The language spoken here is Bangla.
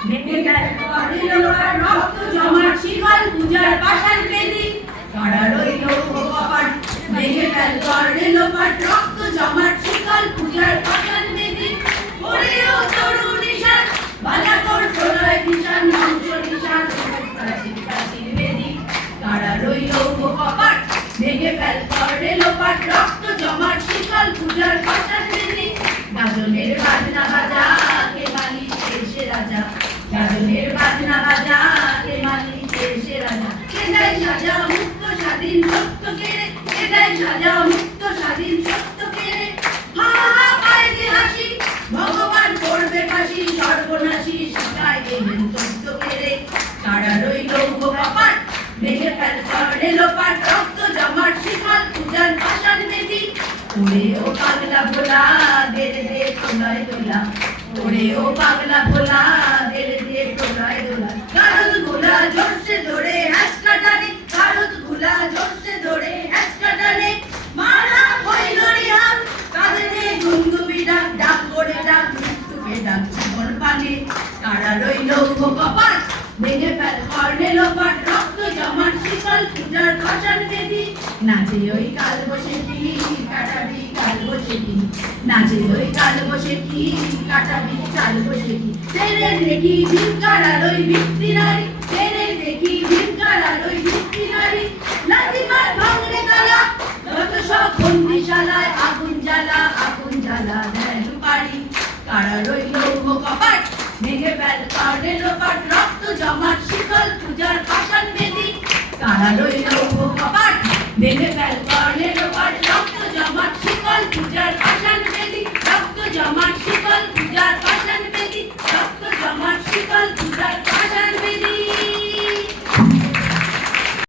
ভেঙে গেল লোহার রক্ত জমাট শিকল পূজার পাষাণ বেদি কারা রইল কপাট ভেঙে গেল লোহার রক্ত জমাট শিকল পূজার পাষাণ বেদি ওরেও তরু নিশান বাজা তোর প্রলয় নিশান মঞ্চ নিশান প্রাচীর বেদি কারা রইল কপাট ভেঙে ফেল করে লোপাট রক্ত জমাট শিকল পূজার পাষাণ বেদি গাজনের বাজনা বাজা কে মালি শেষে রাজা গাজনের বাজনা বাজা কে মালি শেষে রাজা কে দেয় সাজা মুক্ত স্বাধীন সত্য কেড়ে কে দেয় সাজা মুক্ত স্বাধীন সত্য কেড়ে হা হা পায় যে হাসি ভগবান করবে ফাঁসি সর্বনাশী শিখায় দেবেন সত্য কেড়ে কারা রইল কপাট ভেঙে ফেল করে লোপাট রক্ত জমাট শিকল পূজার পাষাণ বেদি ওরে ও পাগলা ভোলা দে দে প্রলয় দোলা ওরে ও পাগলা ভোলা দে দে প্রলয় দোলা গারদ গোলা জোরসে ধরে হ্যাচকা টানে গারদ গোলা জোরসে ধরে হ্যাচকা টানে মারা হইল রে হাত কাঁধে গুনগুবি ডাক ডাক করে ডাক মৃত্যুকে ডাক জীবন পানে কারা রইল কপাট ভেঙে ফেল কর্ণে লোপাট রক্ত জমাট শিকল পূজার পাষাণ বেদি নাচে ওই কাল বসে কি কাটাবি কাল বসে কি নাচে ওই কাল বসে কি কাটাবি কাল বসে কি তেরে দেখি ভিক্ষার আলোয় ভিত্তি নারী তেরে দেখি ভিক্ষার আলোয় ভিত্তি নারী লাঠিমার ভাঙড়ে তালা যত সব বন্দিশালায় আগুন জ্বালা দেয় পারি কারা রইল কপাট ভেঙে ফেল কর্ণে লোপাট রক্ত জমাট শিকল পূজার পাষাণ বেদি কারা রইল কপাট ভেঙে ফেল কর্ণে লোপাট রক্ত জমাট শিকল পূজার পাষাণ বেদি রক্ত জমাট শিকল পূজার পাষাণ বেদি রক্ত জমাট শিকল